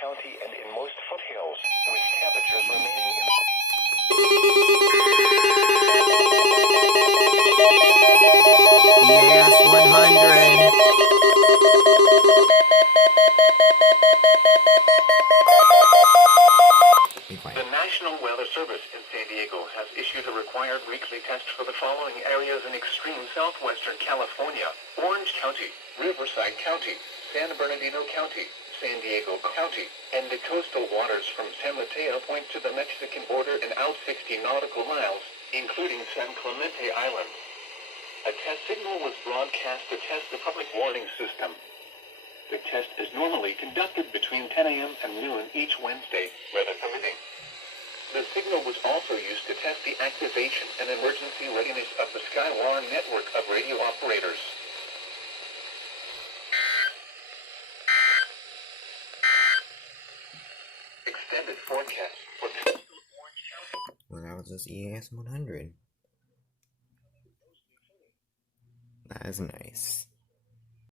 County and in most foothills, with temperatures remaining in... EAS 100. The National Weather Service in San Diego has issued a required weekly test for the following areas in extreme southwestern California: Orange County, Riverside County, San Bernardino County, San Diego County, and the coastal waters from San Mateo Point to the Mexican border and out 60 nautical miles, including San Clemente Island. A test signal was broadcast to test the public warning system. The test is normally conducted between 10 a.m. and noon each Wednesday, weather permitting. The signal was also used to test the activation and emergency readiness of the Skywarn network of radio operators. Extended forecast for coastal Orange County. Well, that was just EAS 100. That is nice.